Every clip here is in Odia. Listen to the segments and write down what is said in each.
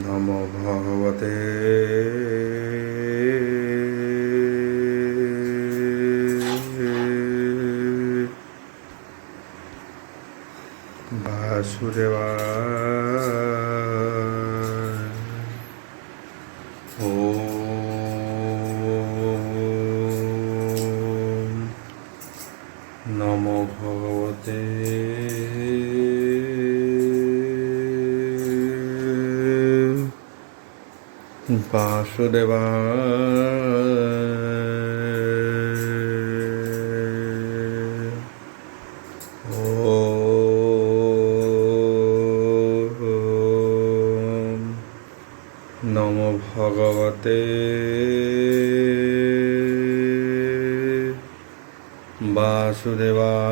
নমো ভগবতে বাসুদেবায়। ওম নমো ভগবতে বাসুদেবায়। ওম নমো ভগবতে বাসুদেবায়।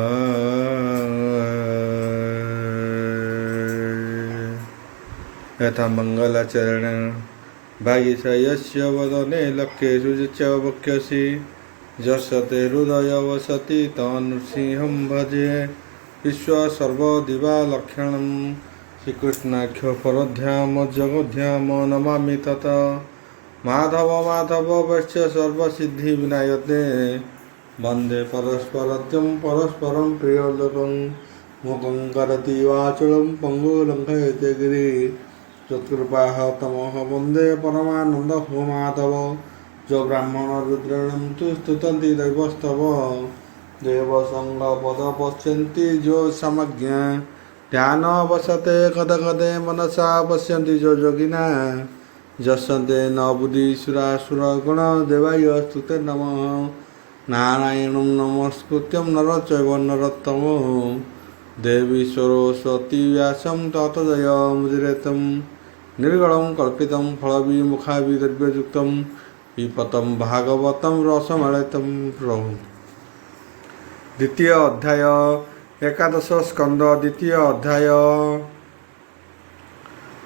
यथा मंगलाचरण भागीशयस्य वदने लक्ष्येषु च वक्ष्यसि यस्य हृदय वसति तन्नृसिंहं भजे विश्वसर्वदिवालक्षणं श्रीकृष्णाख्य परध्याम जगध्याम नमामि तत माधव माधव वैश्य सर्वसिद्धिविनायते वन्दे परस्परं परस्परं प्रियलोकं मुखं करति वाचलं पङ्गुलङ्घयते गिरि तत्कृपाः तमः वन्दे परमानन्द माधव जो ब्राह्मण रुद्रणं तु स्तुतन्ति दैवस्तव देवसङ्गपद पश्यन्ति जो समज्ञा ध्यान वसते कदकदे मनसा पश्यन्ति जो योगिना यस्यन्ते न बुद्धिसुरासुरगुण देवाय स्तुते नमः नारायणं नमस्कृत्यं नरं चैव नरोत्तमं देवी सरस्वती व्यासं ततो जयमुदीरयेत् निर्गुणं कल्पितं फलविमुखाविद्रव्ययुक्तं पिबतं भागवतं रसमलेतं प्रभु। द्वितीय अध्याय एकादश स्कंद द्वितीय अध्याय।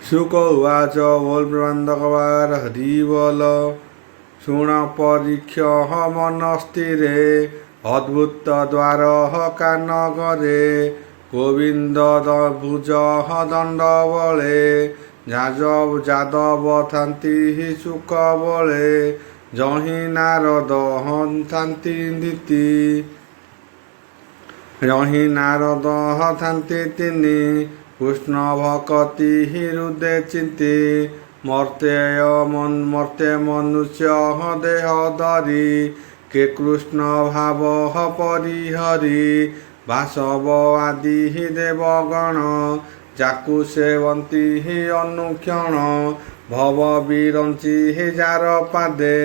शुक उवाच बोलब्रह्माण्डकवार हरिबल शृण परीक्ष्य मनस्थिरे अद्भुत द्वार कानगरे गोविंद भुज दंड बले जादव थांति शुक बले जहि नारद हंथांति नीति जहि नारद हंथांति तिनि कृष्ण भक्ति हृदय चिंति मर्त्य मनुष्य देह धरी के कृष्ण भाव परिहरी वासव आदि देवगण जाकु सेवंती अनुक्षण भव विरंची जार पादे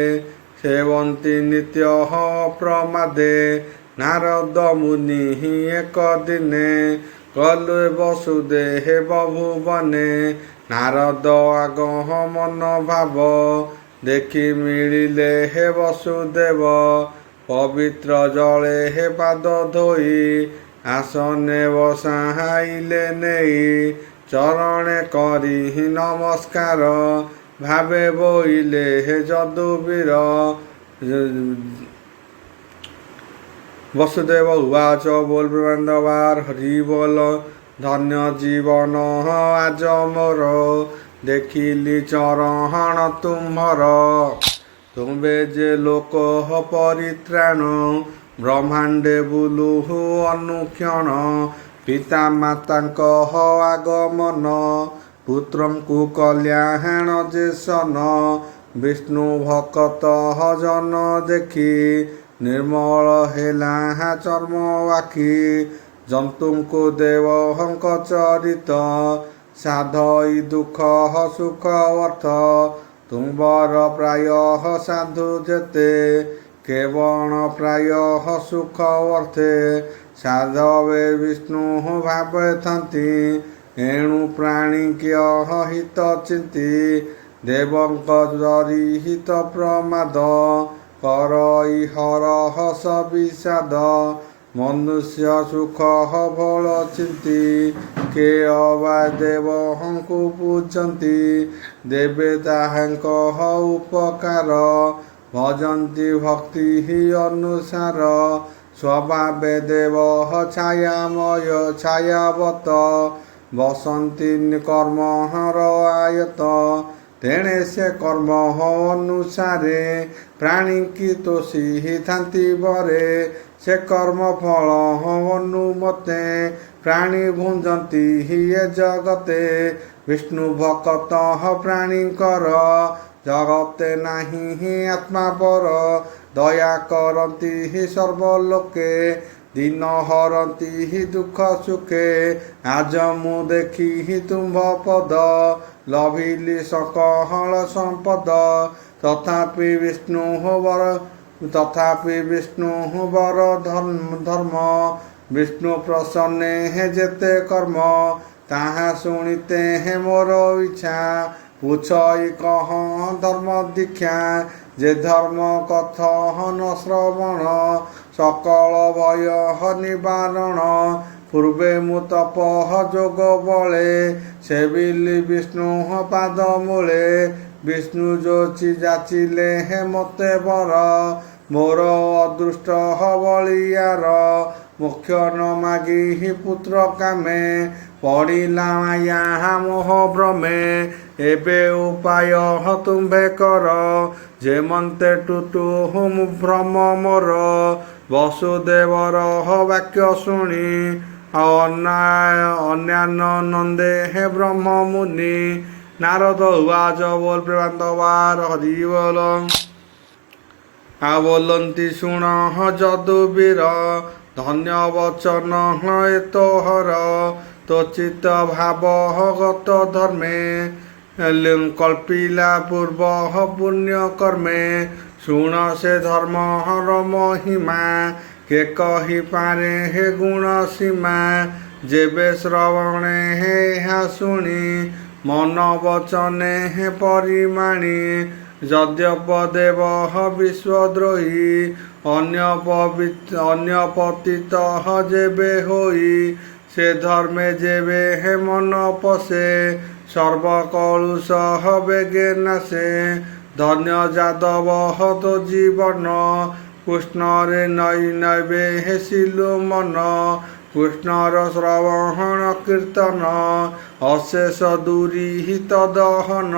सेवंती नित्य प्रमादे नारद मुनि एक दिने कले वसुदेव भुवने नारद आगह मन भाव देखि मिलिले हे वसुदेव पवित्र जले हे पाद धोई आसने बसाइले नेई चरणे करी नमस्कार भावे बोइले हे जदुवीर वसुदेव उवाच बोल ब्रह्माण्डवार हरि बोल धन्य जीवन आज मोर देखिली चरण तुम्हर तुम्बे जे लोक परित्राण ब्रह्मांडे बुलुहु अनुक्षण पिता मातांक आगमन पुत्रंकु कल्याण जेसन विष्णु भक्त जन देखि निर्मल हेला चर्म आखि जंतुंकु देवहंक चरित साधई दुख सुख अर्थ तुम्बर प्राय साधु जेते केवल प्राय सुख अर्थे साधवे विष्णु भावे थांति एणु प्राणिक्य हित चिंति देवंक जरी हित प्रमाद करई हर हस विषाद मनुष्य सुख बल चिंति के अबा देवहंकु पूजंती देवे ताहांक उपकार भजन्ति भक्तिः अनुसार स्वभावे देवः छायामय छायावत बसन्ति कर्म आयत तेणे से कर्म अनुसारे प्राणी की तोषी थांति बरे से कर्म फल अनुमते प्राणी भुंजती ये जगते विष्णु भक्त प्राणीकर जगते नाही आत्मा पर दया करती सर्वलोके दिन हरती दुख सुखे आज मु देखी तुम्भ पद लभिली सकल संपद तथापि विष्णु वर धर्म विष्णु प्रसन्ने है जेते कर्म ताहा सुनिते है मोर इच्छा पूछई कह धर्म दीक्षा जे धर्म कथन श्रवण सकल भय निवारण पूर्वे मु तपह जोग बले सेविली विष्णु पाद मूले विष्णु जोची जाचिले हे मते बर मोर अदृष्ट बलियार मुख्य न मागी पुत्र कामे पड़िला माया मोह भ्रमे एबे उपाय तुम्भे कर जे मन्ते टुटु हुम भ्रम मोर वसुदेवर वाक्य शुणी अन्यान्य नंदे हे ब्रह्म मुनि नारद उवाच बोल प्रेमानंदवार हरि बोल बोलती शुण जदुवीर धन्य वचन एतोहर तो चित्त भाव गत धर्मे कल्पिला पूर्व पुण्य कर्मे शुण से धर्म हर महिमा के कही पारे हे गुण सीमा जेबे श्रवणे हे शुणी मन वचने हे परिमाणी यद्यप देव विश्वद्रोही अन्य पतित जेबे होई से धर्मे जेबे हे मन पशे सर्वकलुष बेगे नाशे धन्य जादव तो जीवन कृष्ण रे नई नैबे हे शिलु मन कृष्णर श्रवण कीर्तन अशेष दूरी हित दहन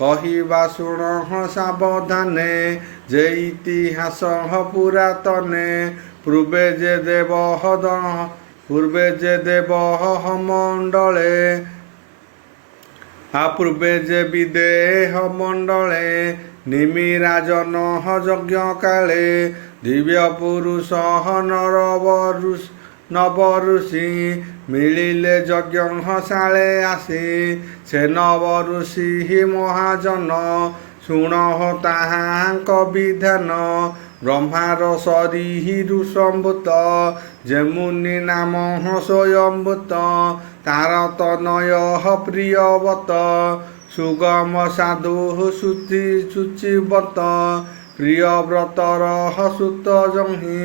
कहिबा शुण सावधाने जे इतिहास पुरातने पूर्वे जे देव मंडले पूर्वे जे विदेह मंडले निमिराजन यज्ञ काले दिव्य पुरुष नव ऋषि मिलिले यज्ञशाले आसी से नव ऋषि महाजन शुण ताहांक विधान ब्रह्मार शरीरु संभूत जे मुनि नाम स्वयंभूत तार तनय प्रियवत सुगम साधु शुचिवत प्रियव्रतर सुत जहि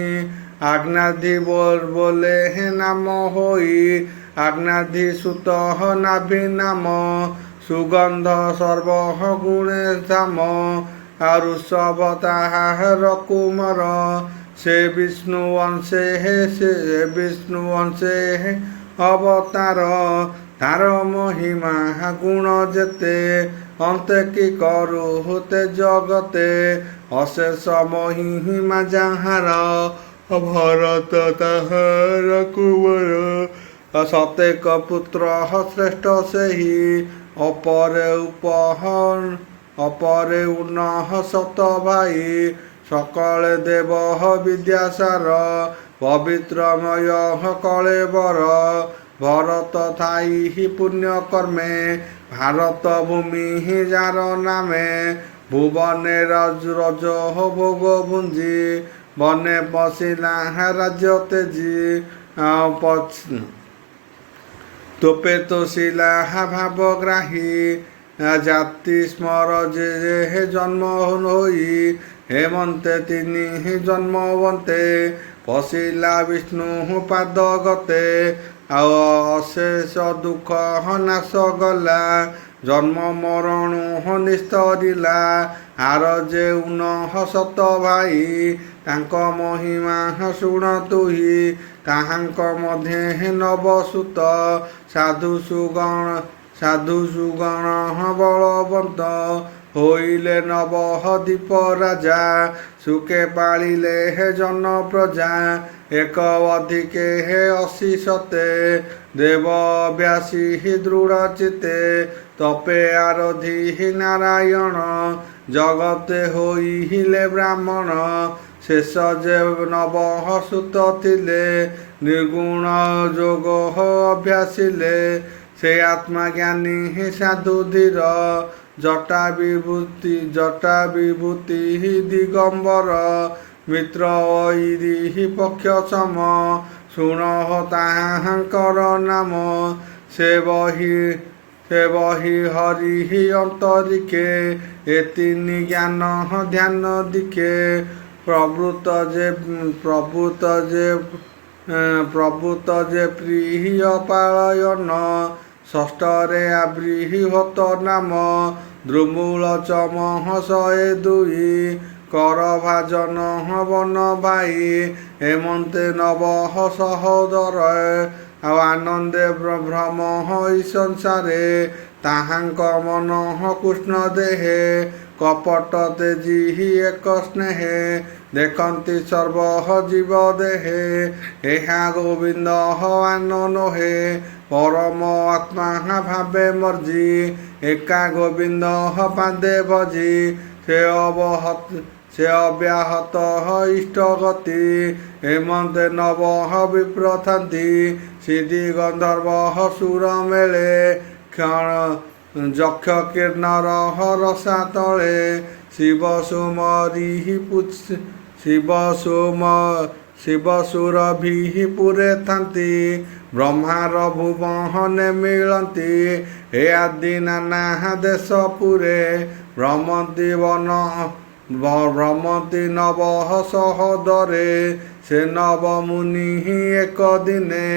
आज्ञाधि बोले हे नाम होई आज्ञाधि सुत नाभि नाम सुगंध सर्व गुणे धाम आरुषभ ताहार कुमार से विष्णु वंशे हे अवतार तार महिमा गुण जेते अन्ते कि करु होते जगते अशेष महिमा जाहार भरत ताहार कुंवर सतेक पुत्र श्रेष्ठ सेहि अपरे उन्नह सत भाई सकल देव विद्यासार पवित्रमय कलेवर भरत थाई पुण्य कर्मे भारत भूमि जार नामे भुवने रज भोग भुंजी बने पशिला राज्य तेजी तोपे तोशिला भावग्राही जाति स्मर जे हे जन्म होई हेमंते तिनि जन्मवन्ते पशिला विष्णु पाद गते अशेष दुख नाश गला ଜନ୍ମ ମରଣୁ ନିସ୍ତରିଲା ଆର ଯେଉଁ ଶତ ଭାଇ ତାଙ୍କ ମହିମା ଶୁଣ ତୁହି ତାହାଙ୍କ ମଧ୍ୟରେ ନବସୁତ ସାଧୁ ସୁଗଣ ବଳବନ୍ତ ହୋଇଲେ ନବଦୀପ ରାଜା ସୁକେ ପାଳିଲେ ଜନ ପ୍ରଜା ଏକ ଅଧିକେ 80 ସତେ ଦେବ ବ୍ୟାସୀ ଦୃଢ଼ ଚିତେ ତପେ ଆରାଧି ନାରାୟଣ ଜଗତେ ହୋଇଲେ ବ୍ରାହ୍ମଣ ଶେଷ ଯେ ନବସୁତ ଥିଲେ ନିର୍ଗୁଣ ଯୋଗ ଅଭ୍ୟାସିଲେ ସେ ଆତ୍ମଜ୍ଞାନୀ ସାଧୁ ଧୀର ଜଟା ବିଭୂତି ଦିଗମ୍ବର ମିତ୍ର ଐରି ପକ୍ଷ ସମ ଶୁଣ ତାହାଙ୍କର ନାମ ସେ ବହି ହରି ଅନ୍ତରିକେ ଏ ତିନି ଜ୍ଞାନ ଧ୍ୟାନ ଦିକେ ପ୍ରଭୁତ ଯେ ପ୍ରିୟ ପାଳୟନ ଷଷ୍ଠରେ ଆବୃହତ ନାମ ଦ୍ରୁମୂଳ ଚମ 102 କର ଭାଜନ ବନ ଭାଇ ହେମନ୍ତେ ନବ ସହୋଦର ଆଉ ଆନନ୍ଦେ ଭ୍ରମ ସଂସାରେ ତାହାଙ୍କ ମନ କୃଷ୍ଣ ଦେହେ କପଟ ତେଜି ଏକ ସ୍ନେହେ ଦେଖନ୍ତି ସର୍ବ ଜୀବ ଦେହେ ଏହା ଗୋବିନ୍ଦ ଆନ ନୋହେ ପରମ ଆତ୍ମା ଭାବେ ମର୍ଜି ଏକା ଗୋବିନ୍ଦ ପାଦେ ଭଜି ସେ ଅବ୍ୟାହତ ଇଷ୍ଟ ଗତି ହେମନ୍ତେ ନବ ବିପ୍ରଥାନ୍ତି ସିଦ୍ଧି ଗନ୍ଧର୍ବ ସୁର ମେଳେ ଯକ୍ଷ କିର୍ଣ୍ଣର ରସା ତଳେ ଶିବ ସୁରଭି ପୁରେ ଥାନ୍ତି ବ୍ରହ୍ମାର ଭୁବନେ ମିଳନ୍ତି ଏ ଆଦି ନାନା ଦେଶ ପୁରେ ଭ୍ରମନ୍ତି ନବ ସହଦରେ ସେ ନବ ମୁନି ଏକ ଦିନେ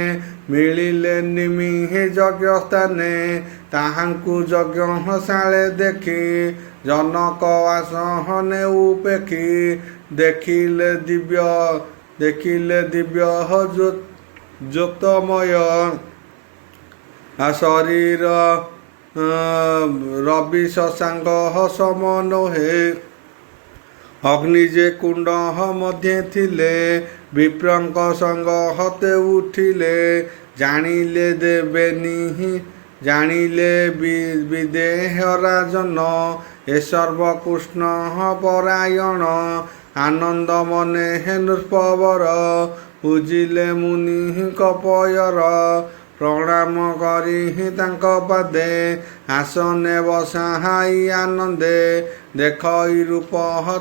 ମିଳିଲେ ନିମିହେ ଯଜ୍ଞ ସ୍ଥାନେ ତାହାଙ୍କୁ ଯଜ୍ଞଶାଳେ ଦେଖି ଜନକ ଆସହନେ ଉପେକ୍ଷି ଦେଖିଲେ ଦିବ୍ୟ ଜ୍ୟୋତମୟ ଶରୀର ରବି ଶଶାଙ୍ଗ ସମ ନୋହେ ଅଗ୍ନି ଯେ କୁଣ୍ଡ ମଧ୍ୟରେ ଥିଲେ ବିପ୍ରଙ୍କ ସଙ୍ଗ ହତେ ଉଠିଲେ ଜାଣିଲେ ବିଦେହ ରାଜନ ଏ ସର୍ବକୃଷ୍ଣ ପରାୟଣ ଆନନ୍ଦ ମନେ ନୃପବର ପୂଜିଲେ ମୁନିଙ୍କ ପୟର ପ୍ରଣାମ କରି ତାଙ୍କ ପାଦେ ଆସନେ ବସାଇ ଆନନ୍ଦେ ଦେଖଇ ରୂପ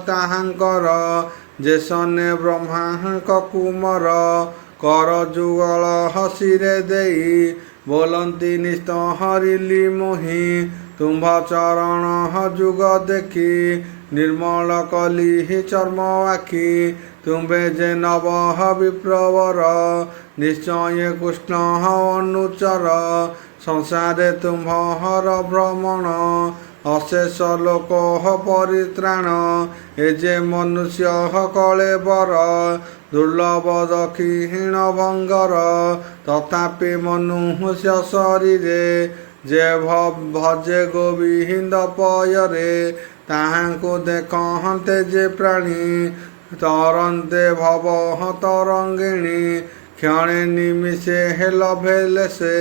ତାହାଙ୍କର ଯେସନେ ବ୍ରହ୍ମାଙ୍କ କୁମର କର ଯୁଗଳ ହସିରେ ଦେଇ ବୋଲନ୍ତି ନିସ୍ତ ହରିଲି ମୋହି ତୁମ୍ଭ ଚରଣ ଯୁଗ ଦେଖି ନିର୍ମଳ କଲି ଚର୍ମ ଆଖି ତୁମ୍ଭେ ଯେ ନବ ବିପ୍ରବର ନିଶ୍ଚୟ କୃଷ୍ଣ ଅନୁଚର ସଂସାରେ ତୁମ୍ଭର ଭ୍ରମଣ ଅଶେଷ ଲୋକ ପରିତ୍ରାଣ ଏ ଯେ ମନୁଷ୍ୟ କଳେବର ଦୁର୍ଲଭ ଦକ୍ଷିଣ ଭଙ୍ଗର ତଥାପି ମନୁଷ୍ୟ ଶରୀରେ ଯେ ଭଜେ ଗୋବିନ୍ଦ ପୟରେ ତାହାଙ୍କୁ ଦେଖନ୍ତେ ଯେ ପ୍ରାଣୀ ତରନ୍ତେ ଭବ ତରଙ୍ଗିଣୀ କ୍ଷଣେ ନିମିଷେ ଲଭେଲେ ସେ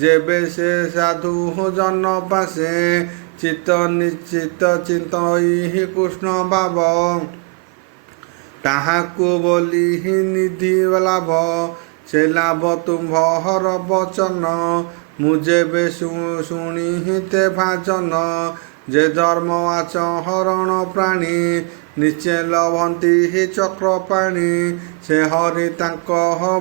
ଯେବେ ସେ ସାଧୁ ଜନ ପାଶେ ଚିତ୍ତ ନିଶ୍ଚିତ ଚିନ୍ତଇ କୃଷ୍ଣ ଭାବ ତାହାକୁ ବୋଲି ନିଧି ଲାଭ ସେ ଲାଭ ତୁମ୍ଭର ବଚନ ମୁଁ ଯେବେ ଶୁଣିତେ ଭାଜନ ଯେ ଧର୍ମ ଆଚରଣ ପ୍ରାଣୀ ନିଶ୍ଚେ ଲଭନ୍ତି ଚକ୍ର ପାଣି ସେ ହରି ତାଙ୍କ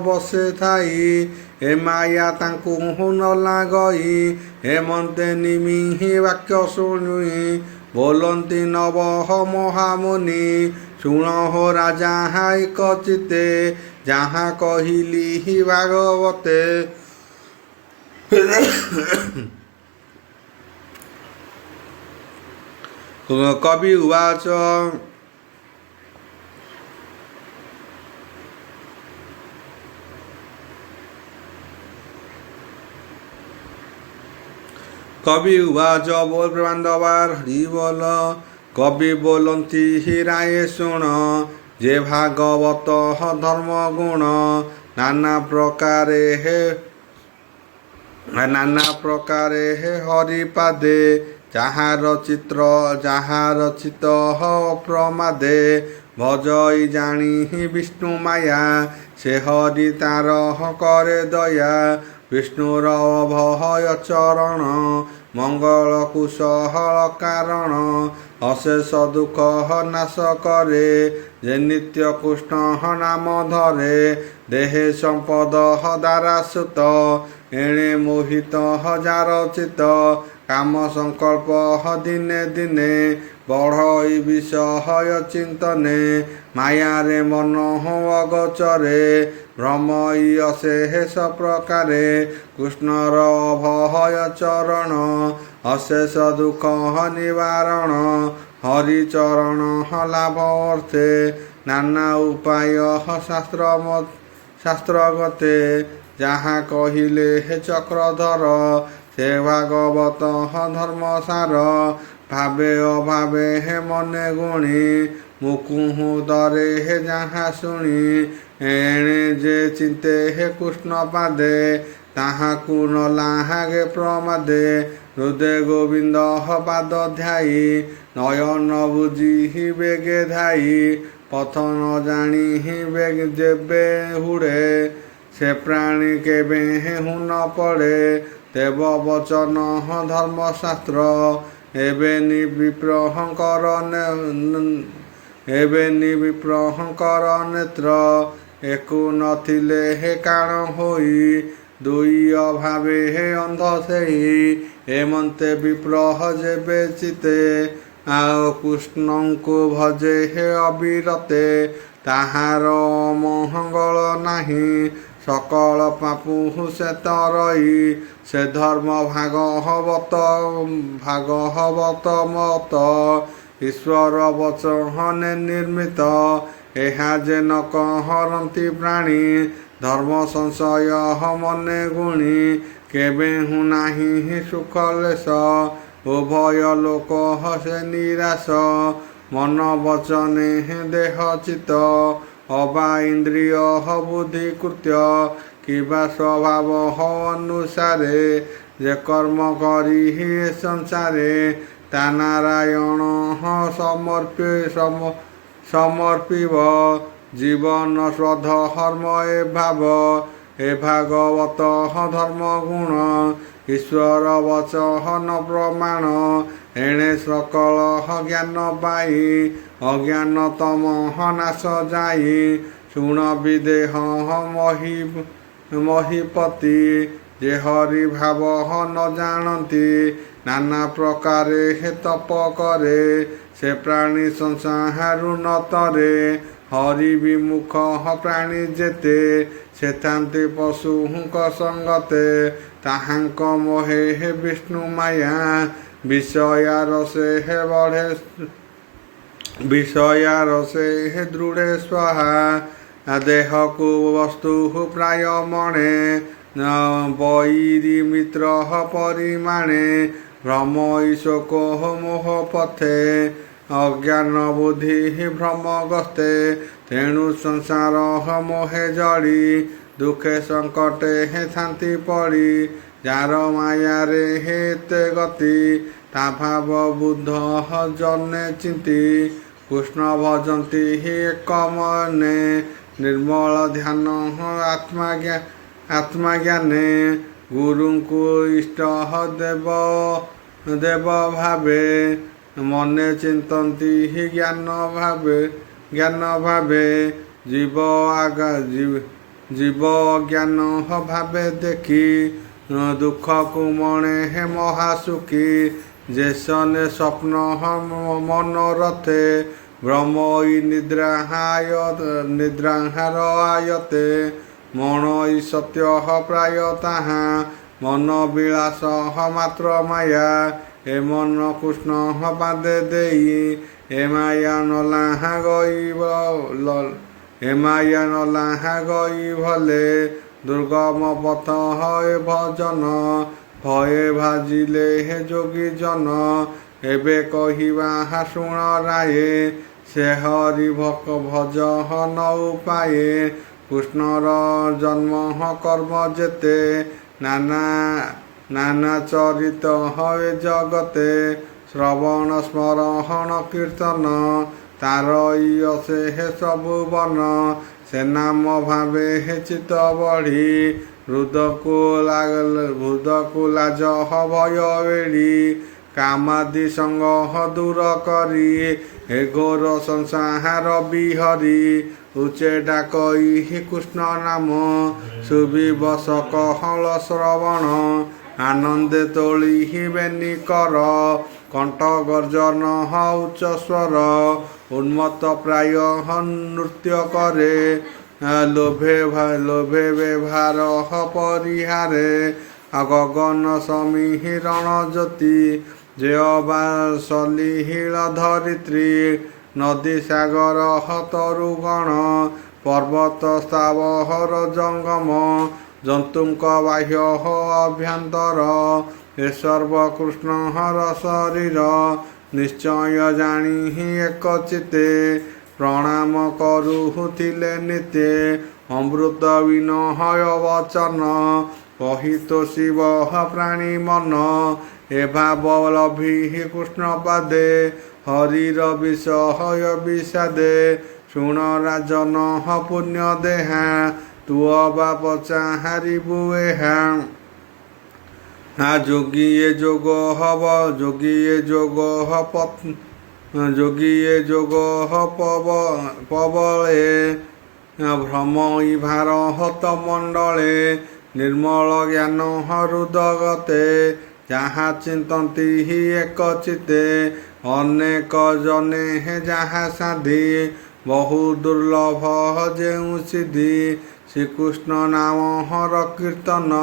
ବସେ ଥାଇ ଏ ମାୟା ତାଙ୍କୁ ନ ଲାଗଇ ହେମନ୍ତେ ନିମିହି ବାକ୍ୟ ଶୁଣି ବୋଲନ୍ତି ନବ ମହାମୁନି ଶୁଣ ହୋ ରାଜା ଏକ ଚିତେ ଯାହା କହିଲି ଭାଗବତେ कवि उवाच कवि उवाच बोल प्रेमानंदवार हरि बोल। कवि बोलती ही राय शुण जे भागवत धर्म गुण नाना प्रकारे हे हरिपादे যাহার চিত প্রমাদে ভজই জানি বিষ্ণু মায়া সে হরি তার করে দয়া বিষ্ণুর অভয় চরণ মঙ্গল কুশল কারণ অশেষ দুঃখ নাশ করে যে নিত্য কৃষ্ণ নাম ধরে দেহে সম্পদ দ্বারা সুত এণে মোহিত যার চিত কাম সংকল্প দিনে দিনে বড়ই বিষয় চিন্তনে মায়ারে মন অগোচরে ভ্রমই অশেষ প্রকারে কৃষ্ণর অভয় চরণ অশেষ দুঃখ নিবারণ হরিচরণ লাভ অর্থে নানা উপায় শাস্ত্রগতে যাহা কহিলে হে চক্রধর সে ভাগবত ধর্মসার ভাবে অভাবে হে মনে গুণী মুকুহুদরে হে যাহা শুনি এণে যে চিন্তে হে কৃষ্ণ পাদে তাহাকু ন লাহাগে প্রমাদে হৃদে গোবিন্দ পাদ ধ্যায়ী নয়ন বুঝি বেগে ধাই পথ ন জানি বেগে যেবে হুড়ে সে প্রাণী কেবে হুন পড়ে দেব বচন ধর্মশাস্ত্র ଏବେ ବିପ୍ରହଙ୍କର ନେତ୍ର ଏକୁ ନଥିଲେ ହେ କାଣ ହୋଇ ଦୁଇ ଅଭାବେ ହେ ଅନ୍ଧ ସେହି ଏମନ୍ତେ ବିପ୍ରହ ଯେବେ ଚିତେ ଆଉ କୃଷ୍ଣଙ୍କୁ ଭଜେ ହେ ଅବିରତେ ତାହାର ମଙ୍ଗଳ ନାହିଁ সকল পাপু সে তরই সে ধর্ম ভাগবত মত ঈশ্বর বচনে নির্মিত ଏହା ଯେ ନ କହରନ୍ତି ପ୍ରାଣୀ ଧର୍ମ ସଂଶୟ ମନେ ଗୁଣି କେବେ ନାହିଁ ସୁଖ ଲେଶ ଉଭୟ ଲୋକ ସେ ନିରାଶ ମନ ବଚନେ ଦେହ ଚିତ ଅବା ଇନ୍ଦ୍ରିୟ ବୁଦ୍ଧି କୃତ୍ୟ କିବା ସ୍ୱଭାବ ଅନୁସାରେ ଯେ କର୍ମ କରି ସଂସାରେ ତା ନାରାୟଣ ସମର୍ପିବ ଜୀବନ ସ୍ୱଧର୍ମ ଏ ଭାବ ଏ ଭାଗବତ ଧର୍ମ ଗୁଣ ଈଶ୍ୱର ବଚନ ପ୍ରମାଣ ଏଣେ ସକଳ ଜ୍ଞାନ ପାଇ ଅଜ୍ଞାନ ତମ ନାଶ ଯାଇ ଶୁଣ ବିଦେହ ମହିପତି ଯେ ହରି ଭାବ ନ ଜାଣନ୍ତି ନାନା ପ୍ରକାରେ ହେ ତପ କରେ ସେ ପ୍ରାଣୀ ସଂସାରୁ ନତରେ ହରି ବିମୁଖ ପ୍ରାଣୀ ଯେତେ ସେ ଥାନ୍ତି ପଶୁଙ୍କ ସଙ୍ଗତେ ତାହାଙ୍କ ମୋହେ ହେ ବିଷ୍ଣୁ ମାୟା ବିଷୟାର ସେ ହେ ବଢ଼େ বিষয়ার সে দৃঢ়ে স্বাহা দেহকু বস্তু প্রায় মণে বৈরি মিত্র পরিমাণে ভ্রম শোক মোহ পথে অজ্ঞান বুদ্ধি ভ্রম গস্তে তেণু সংসার মোহে জড়ি দুঃখে সংকটে ଶାନ୍ତି ପଡ଼ି ଯାର ମାୟାରେ ହେତେ ଗତି ତା ଭାବ ବୁଦ୍ଧ ଜନେ ଚିନ୍ତି କୃଷ୍ଣ ଭଜନ୍ତି ଏକ ମନେ ନିର୍ମଳ ଧ୍ୟାନ ଆତ୍ମାଜ୍ଞାନେ ଗୁରୁଙ୍କୁ ଇଷ୍ଟ ଦେବ ଭାବେ ମନେ ଚିନ୍ତନ୍ତି ଜ୍ଞାନ ଭାବେ ଜୀବ ଜ୍ଞାନ ଭାବେ ଦେଖି ଦୁଃଖକୁ ମଣେ ହେ ମହାସୁଖୀ ଯେସନେ ସ୍ୱପ୍ନ ମନୋରଥେ ଭ୍ରମଇ ନିଦ୍ରାହାର ଆୟତେ ମଣଇ ସତ୍ୟ ପ୍ରାୟ ତାହା ମନ ବିଳାସ ମାତ୍ର ମାୟା ଏ ମନ କୃଷ୍ଣ ପାଦେ ଦେଇ ଏ ମାୟା ନଲାହା ଗଇ ଏ ମାୟା ନଲାହା ଗଇ ଭଲେ ଦୁର୍ଗମ ପଥ ହଏ ଭଜନ ଭଏ ଭାଜିଲେ ହେ ଯୋଗୀ ଜନ ଏବେ କହିବା ଶୁଣ ରାଏ ସେ ହରି ଭଜ ନ ଉପାଏ କୃଷ୍ଣର ଜନ୍ମ କର୍ମ ଯେତେ ନାନା ଚରିତ ହଏ ଜଗତେ ଶ୍ରବଣ ସ୍ମରଣ କୀର୍ତ୍ତନ ତାର ଇୟସେ ହେ ସବୁ ବନ ସେ ନାମ ଭାବେ ହେ ଚିତ ବଢ଼ି ହୃଦକୁ ଲାଜ ଭୟ ଏଡ଼ି କାମାଦି ସଙ୍ଗ ଦୂର କରି ହେ ଘୋର ସଂସାର ବିହରି ଉଚ୍ଚେ ଡାକଇ କୃଷ୍ଣ ନାମ ସୁବିବଶ କହଳ ଶ୍ରବଣ ଆନନ୍ଦେ ତୋଳି ବେନି କର କଣ୍ଠ ଗର୍ଜନ ଉଚ୍ଚ ସ୍ୱର ଉନ୍ମତ୍ତ ପ୍ରାୟ ନୃତ୍ୟ କରେ ଲୋଭେ ବ୍ୟବହାର ପରିହାରେ ଗଗନ ସମୀରଣ ଜ୍ୟୋତି ଯେ ଅବା ସଲିହିଳ ଧରିତ୍ରୀ ନଦୀ ସାଗର ତରୁଗଣ ପର୍ବତ ସ୍ଥାବର ଜଙ୍ଗମ ଜନ୍ତୁଙ୍କ ବାହ୍ୟ ଅଭ୍ୟନ୍ତର ଏ ସର୍ବକୃଷ୍ଣର ଶରୀର ନିଶ୍ଚୟ ଜାଣି ଏକ ଚିତେ ପ୍ରଣାମ କରୁଥିଲେ ନିତେ ଅମୃତ ବିନୟ ବଚନ କହିତ ଶିବ ପ୍ରାଣୀ ମନ ଏ ଭାବ ଲଭି କୃଷ୍ଣ ପାଦେ ହରିର ବିଷୟ ବିଷାଦେ ଶୁଣ ରାଜନ ପୁଣ୍ୟ ଦେହା ତୁ ବାପ ଚାହାରିବୁ ଏହା ଯୋଗୀଏ ଯୋଗ ହବ ଯୋଗୀଏ ଯୋଗ ପବଳେ ଭ୍ରମଇ ଭାର ହତ ମଣ୍ଡଳେ ନିର୍ମଳ ଜ୍ଞାନ ହୃଦଗତେ ଯାହା ଚିନ୍ତନ୍ତି ଏକ ଚିତେ ଅନେକ ଜନେ ଯାହା ସାଧି ବହୁ ଦୁର୍ଲଭ ଯେଉଁ ସିଦ୍ଧି ଶ୍ରୀକୃଷ୍ଣ ନାମର କୀର୍ତ୍ତନ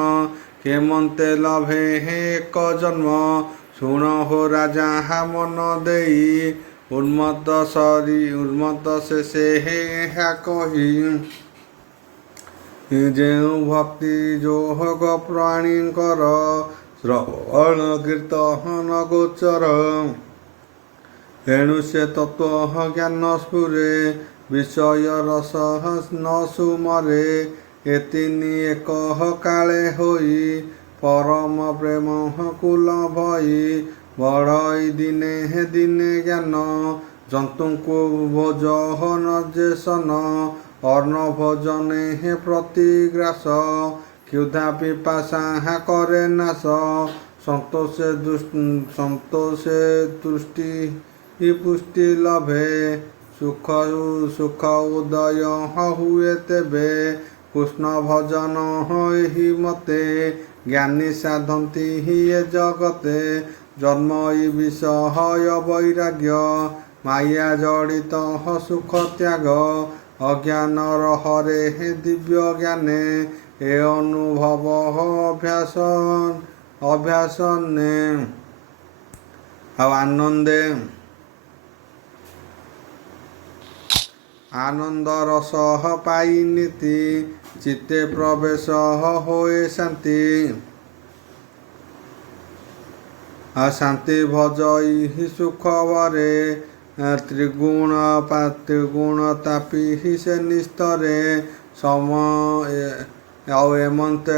କେମନ୍ତେ ଲଭେ ଏକ ଜନ୍ମ ଶୁଣ ହୋ ରାଜା ମନ ଦେଇ ଉନ୍ମତ୍ତ ଶେଷେ ଏହା କହି ଯେଉଁ ଭକ୍ତି ଯୋଗ ପ୍ରାଣୀଙ୍କର ଶ୍ରବଣ କୀର୍ତ୍ତନ ଗୋଚର ଏଣୁ ସେ ତତ୍ତ୍ୱ ଜ୍ଞାନ ସ୍ଫୁରେ ବିଷୟ ରସ ନ ସୁମରେ ଏ ତିନି ଏକ କାଳେ ହୋଇ ପରମ ପ୍ରେମ କୁଲ ଭଇ ବଢ଼ଇ ଦିନେ ଦିନେ ଜ୍ଞାନ ଜନ୍ତୁଙ୍କୁ ଭୋଜନ ଯେସନ ଅର୍ଣ୍ଣ ଭୋଜନେ ପ୍ରତିଗ୍ରାସ କ୍ଷୁଧା ପିପାସା କରେ ନାଶ ସନ୍ତୋଷେ ତୃଷ୍ଟି ପୁଷ୍ଟି ଲଭେ ସୁଖ ଉଦୟ ହୁଏ ତେବେ କୃଷ୍ଣ ଭଜନ ଏହି ମତେ ଜ୍ଞାନୀ ସାଧନ୍ତି ଏ ଜଗତେ ଜନ୍ମ ବିଷୟ ବୈରାଗ୍ୟ ମାୟା ଜଡ଼ିତ ସୁଖ ତ୍ୟାଗ ଅଜ୍ଞାନର ହରେ ଦିବ୍ୟ ଜ୍ଞାନେ ଏ ଅନୁଭବ ଅଭ୍ୟାସନେ ଆଉ ଆନନ୍ଦ ରସ ପାଇ ନୀତି ଚିତ୍ତେ ପ୍ରବେଶ ହୋଏ ଶାନ୍ତି ଶାନ୍ତି ଭଜଇ ସୁଖ ବରେ ତ୍ରିଗୁଣ ତାପି ସେ ନିସ୍ତରେ ଆଉ ଏମନ୍ତେ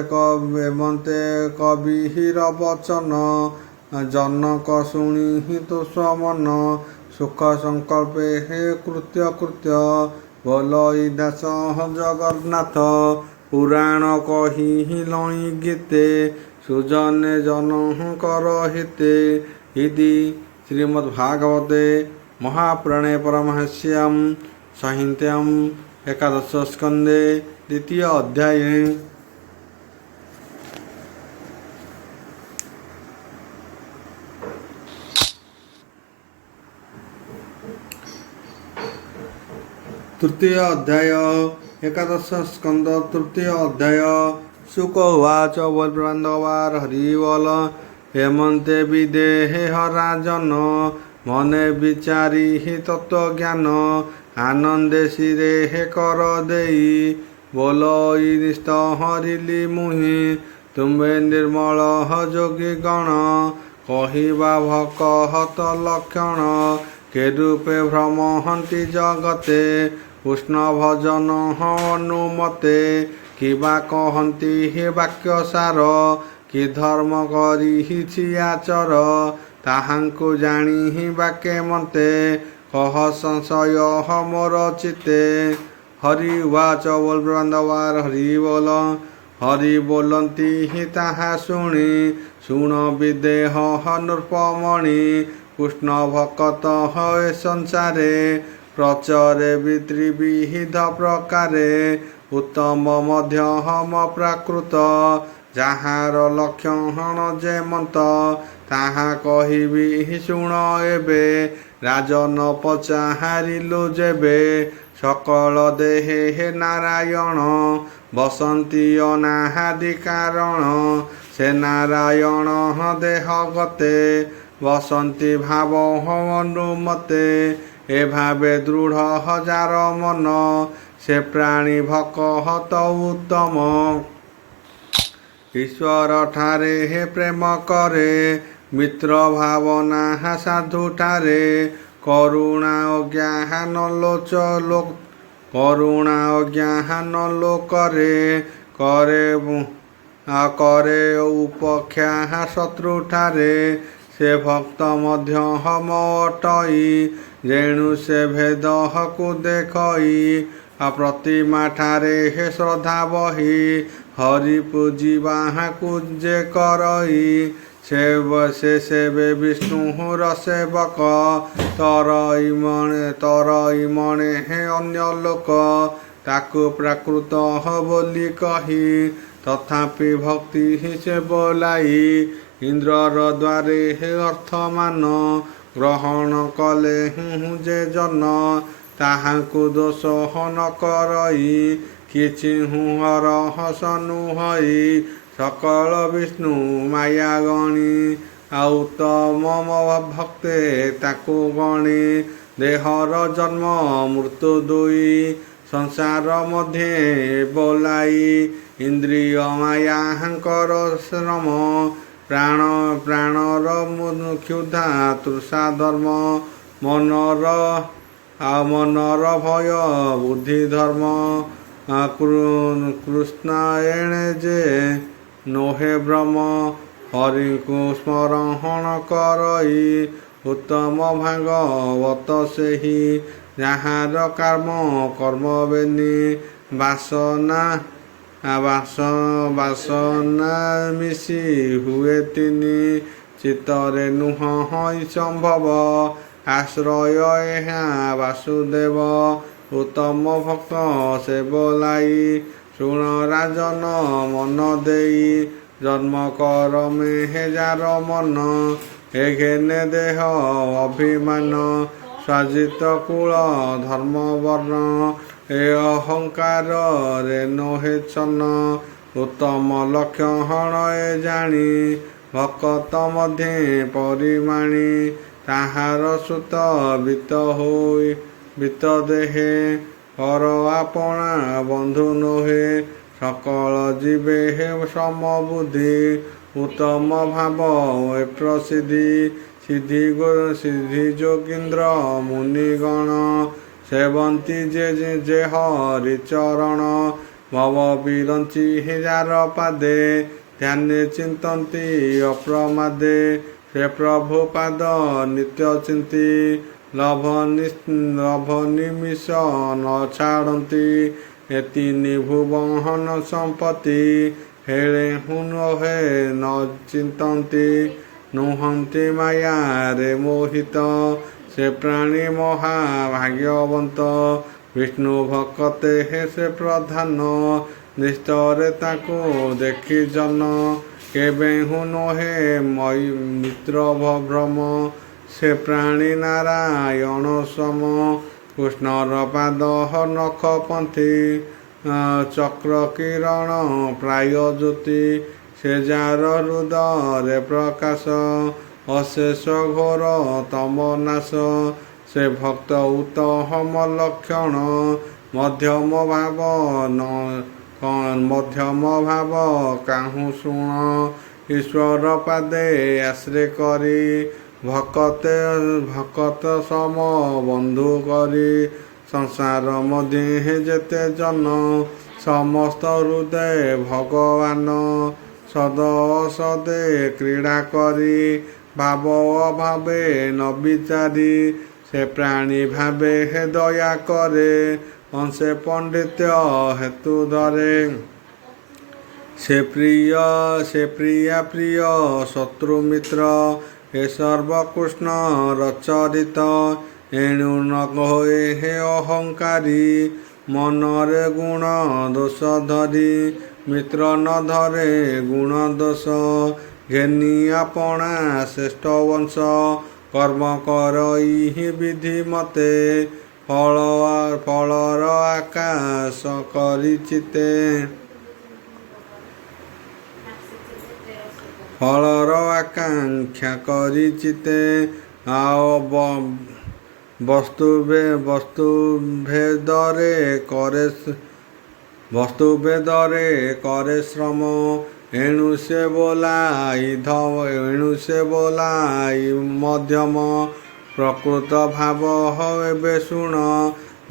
କବିର ବଚନ ଜନକ ଶୁଣି ତୋଷ ମନ ସୁଖ ସଂକଳ୍ପେ କୃତ୍ୟ ବୋଲଇ ଦାସ ଜଗନ୍ନାଥ ପୁରାଣ କହି ଲଇ ଗୀତେ ସୁଜନେ ଜନଙ୍କର ହିତେ ଇତି ଶ୍ରୀମଦ୍ଭାଗବତେ ମହାପୁରାଣେ ପରମହଂସ୍ୟାಂ ସଂହିତାयां ଏକାଦଶ ସ୍କନ୍ଧେ ଦ୍वितीय अध्याये तृतीय अध्याय एकादश स्कंद तृतीय अध्याय शुक उवाच बोल बांधवार हरि बोल হেমন্তে বিদেহে হরাজন মনে বিচারি তত্ত্ব জ্ঞান আনন্দে শিরে হে কর দেই ବୋଲଇ ନିସ୍ତ ହରିଲି ମୁହିଁ ତୁମ୍ଭେ ନିର୍ମଳ ଯୋଗୀ ଗଣ କହିବା ଭକହତ ଲକ୍ଷଣ କେ ରୂପେ ଭ୍ରମହନ୍ତି ଜଗତେ କୃଷ୍ଣ ଭଜନ ଅନୁମତେ କିବା କହନ୍ତି ହେ ବାକ୍ୟ ସାର କି ଧର୍ମ କରିଛି ଆଚର ତାହାଙ୍କୁ ଜାଣି ବାକେ ମତେ କହ ସଂଶୟ ମୋର ଚିତେ। ହରି ଉବାଚ ବୋଲ ପ୍ରେମାନନ୍ଦବାର ହରି ବୋଲ ହରି ବୋଲନ୍ତି ତାହା ଶୁଣି ଶୁଣ ବିଦେହ ନୃପମଣି କୃଷ୍ଣ ଭକତ ଏ ସଂସାରେ ପ୍ରଚରେ ବିବିଧ ପ୍ରକାରେ ଉତ୍ତମ ମଧ୍ୟମ ପ୍ରାକୃତ ଯାହାର ଲକ୍ଷଣ ଯେମନ୍ତ ତାହା କହିବି ଶୁଣ ଏବେ ରାଜନ ପଚାରିଲୁ ଯେବେ ସକଳ ଦେହେ ହେ ନାରାୟଣ ବସନ୍ତି ଅନାହାଦି କାରଣ ସେ ନାରାୟଣ ଦେହ ଗତେ ବସନ୍ତି ଭାବ ଅନୁମତେ ଏ ଭାବେ ଦୃଢ଼ ହଜାର ମନ ସେ ପ୍ରାଣୀ ଭକହତ ଉତ୍ତମ ଈଶ୍ୱର ଠାରେ ହେ ପ୍ରେମ କରେ ମିତ୍ର ଭାବନା ସାଧୁଠାରେ କରୁଣା ଅଜ୍ଞାନ ଲୋକରେ କରେ ଉପେକ୍ଷା ଶତ୍ରୁଠାରେ ସେ ଭକ୍ତ ମଧ୍ୟ ଅଟଇ ଯେଣୁ ସେ ଭେଦକୁ ଦେଖଇ ପ୍ରତିମା ଠାରେ ହେ ଶ୍ରଦ୍ଧା ବହି ହରି ପୂଜିବାହାକୁ ଯେ କରଇ ସେ ସେବେ ବିଷ୍ଣୁର ସେବକ ତରଇ ମଣେ ହେ ଅନ୍ୟ ଲୋକ ତାକୁ ପ୍ରାକୃତ ବୋଲି କହି ତଥାପି ଭକ୍ତି ସେ ବୋଲାଇ ଇନ୍ଦ୍ରର ଦ୍ୱାରେ ହେ ଅର୍ଥମାନ ଗ୍ରହଣ କଲେ ଯେ ଜନ ତାହାଙ୍କୁ ଦୋଷ ନ କରଇ କିଛି ହର ହସ ନୁହଇ ସକଳ ବିଷ୍ଣୁ ମାୟା ଗଣି ଉତ୍ତମ ଭକ୍ତେ ତାକୁ ଗଣି ଦେହର ଜନ୍ମ ମୃତ୍ୟୁ ଦୁଇ ସଂସାର ମଧ୍ୟେ ବୋଲାଇ ଇନ୍ଦ୍ରିୟ ମାୟାଙ୍କର ଶ୍ରମ ପ୍ରାଣର କ୍ଷୁଧା ତୃଷା ଧର୍ମ ମନର ଭୟ ବୁଦ୍ଧି ଧର୍ମ କୃଷ୍ଣାୟଣେ ଯେ ନୋହେ ବ୍ରହ୍ମ ହରିଙ୍କୁ ସ୍ମରଣ କରଇ ଉତ୍ତମ ଭାଗବତ ସେହି ଯାହାର କର୍ମ ବେନି ବାସନା ମିଶି ହୁଏ ତିନି ଚିତ୍ତରେ ନୁହଁ ସମ୍ଭବ ଆଶ୍ରୟ ଏହା ବାସୁଦେବ ଉତ୍ତମ ଭକ୍ତ ସେ ବୋଲାଇ ଶୁଣ ରାଜନ ମନ ଦେଇ ଜନ୍ମ କରମେ ହେ ଯାର ମନ ହେ ଘେନେ ଦେହ ଅଭିମାନ ସ୍ୱାଜିତ କୁଳ ଧର୍ମ ବର୍ଣ୍ଣ ଏ ଅହଙ୍କାର ରେ ନୋହେ ଚନ ଉତ୍ତମ ଲକ୍ଷଣ ଏ ଜାଣି ଭକତ ମଧ୍ୟେ ପରିମାଣି ତାହାର ସୁତ ବିତ ଦେହେ ହର ଆପଣା ବନ୍ଧୁ ନୋହେ ସକଳ ଜୀବେ ହେ ସମବୁଦ୍ଧି ଉତ୍ତମ ଭାବ ଏ ପ୍ରସିଦ୍ଧି ସିଦ୍ଧି ଯୋଗୀନ୍ଦ୍ର ମୁନିଗଣ ସେବନ୍ତି ଯେ ହରି ଚରଣ ଭବ ବିରଞ୍ଚି ଯାର ପାଦେ ଧ୍ୟାନେ ଚିନ୍ତନ୍ତି ଅପ୍ରମାଦେ ସେ ପ୍ରଭୁ ପାଦ ନିତ୍ୟ ଚିନ୍ତି ଲଭ ନିମିଷ ନ ଛାଡ଼ନ୍ତି ଏ ତିନି ଭୁବନ ସମ୍ପତ୍ତି ହେଳେ ନୋହେ ନ ଚିନ୍ତନ୍ତି ନୁହନ୍ତି ମାୟାରେ ମୋହିତ ସେ ପ୍ରାଣୀ ମହାଭାଗ୍ୟବନ୍ତ ବିଷ୍ଣୁ ଭକତେ ହେ ସେ ପ୍ରଧାନ ନିସ୍ତରେ ତାକୁ ଦେଖି ଜନ କେବେ ନୋହେ ମିତ୍ର ଭ୍ରମ ସେ ପ୍ରାଣୀ ନାରାୟଣ ସମ କୃଷ୍ଣର ପାଦ ନଖ ପନ୍ଥୀ ଚକ୍ର କିରଣ ପ୍ରାୟ ଜ୍ୟୋତି ସେ ଯାର ହୃଦୟରେ ପ୍ରକାଶ ଅଶେଷ ଘୋର ତମ ନାଶ। ସେ ଭକ୍ତ ଉତ୍ତମ ଲକ୍ଷଣ ମଧ୍ୟମ ଭାବ କାହୁଁ ଶୁଣ। ଈଶ୍ୱର ପାଦେ ଆଶ୍ରୟ କରି ଭକତ ସମ ବନ୍ଧୁ କରି। ସଂସାର ମଧ୍ୟ ଯେତେ ଜନ ସମସ୍ତ ହୃଦୟ ଭଗବାନ। ସଦ ଅସଦେ କ୍ରୀଡ଼ା କରି ଭାବ ଅଭାବେ ନ ବିଚାରି। ସେ ପ୍ରାଣୀ ଭାବେ ଦୟା କରେ ଅଂଶେ ପଣ୍ଡିତ୍ୟ ହେତୁ ଧରେ। ସେ ପ୍ରିୟା ପ୍ରିୟ ଶତ୍ରୁ ମିତ୍ର ଏ ସର୍ବକୃଷ୍ଣ ରଚରିତ। ଏଣୁ ନ ହୋଏ ହେ ଅହଙ୍କାରୀ ମନରେ ଗୁଣ ଦୋଷ ଧରି। ମିତ୍ର ନ ଧରେ ଗୁଣ ଦୋଷ ଘେନି ଆପଣା ଶ୍ରେଷ୍ଠ ବଂଶ। କର୍ମ କରଇ ବିଧି ମତେ ଫଳର ଆକାଶ କରିଚିତେ। ଫଳର ଆକାଂକ୍ଷା କରିଚିତେ। ଆଉ ବସ୍ତୁଭେଦରେ କରେ ଶ୍ରମ। ଏଣୁ ସେ ବୋଲାଇ ମଧ୍ୟମ। ପ୍ରକୃତ ଭାବ ଏବେ ଶୁଣ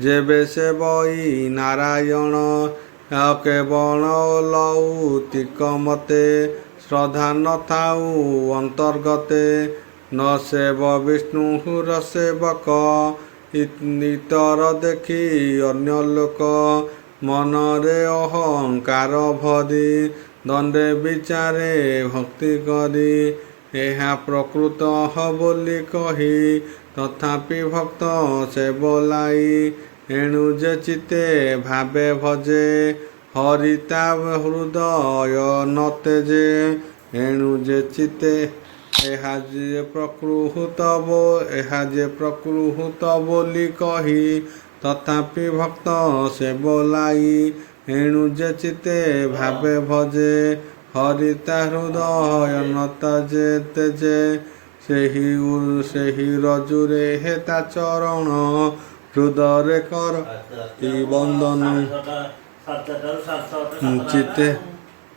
ଯେବେ ସେ ବଇ ନାରାୟଣ। କେବଳ ଲୌକିକ ମତେ ଶ୍ରଦ୍ଧା ନ ଥାଉ ଅନ୍ତର୍ଗତେ। ନ ସେବ ବିଷ୍ଣୁର ସେବକ ଇତର ଦେଖି ଅନ୍ୟ ଲୋକ। ମନରେ ଅହଙ୍କାର ଭରି ଦଣ୍ଡେ ବିଚାରେ ଭକ୍ତି କରି। ଏହା ପ୍ରକୃତ ବୋଲି କହି ତଥାପି ଭକ୍ତ ସେ ବୋଲାଇ। ଏଣୁ ଯେ ଚିତ୍ତେ ଭାବେ ଭଜେ ହରି ତା ହୃଦୟ ନ ତେଜେ। ଏଣୁ ଯେ ଚିତ୍ତେ ଏହା ଯେ ପ୍ରକୃତ ବୋଲି କହି ତଥାପି ଭକ୍ତ ସେ ବୋଲାଇ। ଏଣୁ ଯେ ଚିତ୍ତେ ଭାବେ ଭଜେ ହରି ତା ହୃଦୟ ନ ତେଜେ। ସେହି ରଜୁରେ ହେ ତା ଚରଣ ହୃଦୟରେ କର ବନ୍ଦନ।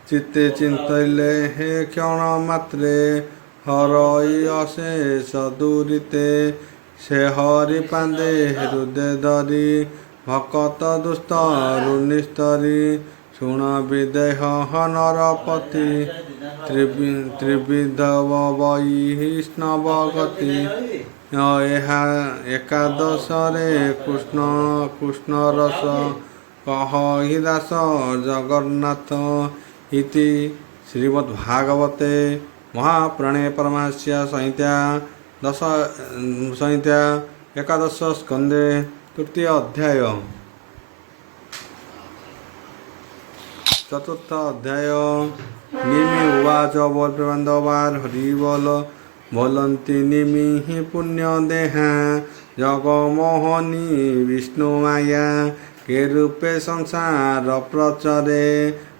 ଚିତ୍ତେ ଚିନ୍ତିଲେ ହେ କ୍ଷଣ ମାତ୍ରେ ହରଇ ଅଶେଷ ଦୂରିତେ। ସେ ହରି ପାଦେ ହୃଦୟ ଧରି ଭକତ ଦୁସ୍ତରୁ ନିସ୍ତରି। ଶୁଣ ବିଦେହ ନରପତି ତ୍ରିବିଧ ବୈଷ୍ଣବ ଗତି। ଏହା ଏକାଦଶରେ କୃଷ୍ଣ ରସ କହହି ଦାସ ଜଗନ୍ନାଥ। ଇତି ଶ୍ରୀମଦ୍ଭାଗବତେ ମହାପୁରାଣେ ପାରମହଂସ୍ୟ ସଂହିତା ଏକାଦଶ ସ୍କନ୍ଧେ ତୃତୀୟ ଅଧ୍ୟାୟ। ଚତୁର୍ଥ ଅଧ୍ୟାୟ। ନିମି ଉବାଚ ବୋଲ ପ୍ରେମାନନ୍ଦବାର ହରି ବୋଲ। ବୋଲନ୍ତି ନିମି ପୁଣ୍ୟ ଦେହା ଜଗମୋହନୀ ବିଷ୍ଣୁ ମାୟା। କେ ରୂପେ ସଂସାର ପ୍ରଚରେ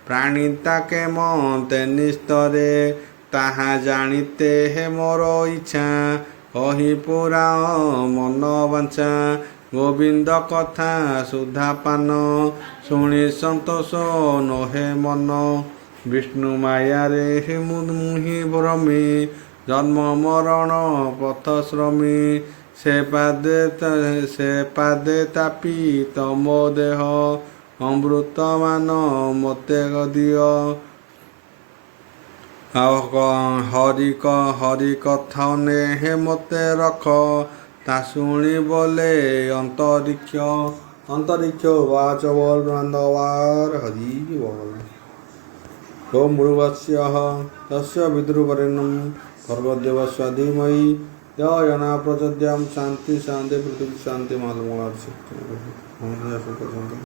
ପ୍ରାଣୀ ତାକେ ମତେ ନିସ୍ତରେ। ତାହା ଜାଣିତେ ହେ ମୋର ଇଚ୍ଛା କହି ପୁରା ମନ ବାଞ୍ଛା। ଗୋବିନ୍ଦ କଥା ସୁଧାପାନ ଶୁଣି ସନ୍ତୋଷ ନୋହେ ମନ। ବିଷ୍ଣୁ ମାୟାରେ ମୁହିଁ ଭ୍ରମି ଜନ୍ମ ମରଣ ପଥ ଶ୍ରମୀ। ସେ ପାଦେ ତାପି ତମ ଦେହ ଅମୃତମାନ ମତେ ଦିଅ। ହରି କଥା ହେ ମତେ ରଖ ତା ଶୁଣି ବୋଲେ ଅନ୍ତରିକ୍ଷ। ଉବାଚ ବୋଲ ପ୍ରେମାନନ୍ଦବାର ହରି ବୋଲ। ଓಂ ଭୂର୍ଭୁବଃ ତସ୍ୟ ବିତୁର୍ବରେଣ୍ୟଂ ଭର୍ଗୋ ଦେବस्य ଧୀମହି ଧିୟୋ ନଃ ପ୍ରଚୋଦୟାत्। ଶାନ୍ତି ପୃଥିବୀ ଶାନ୍ତି।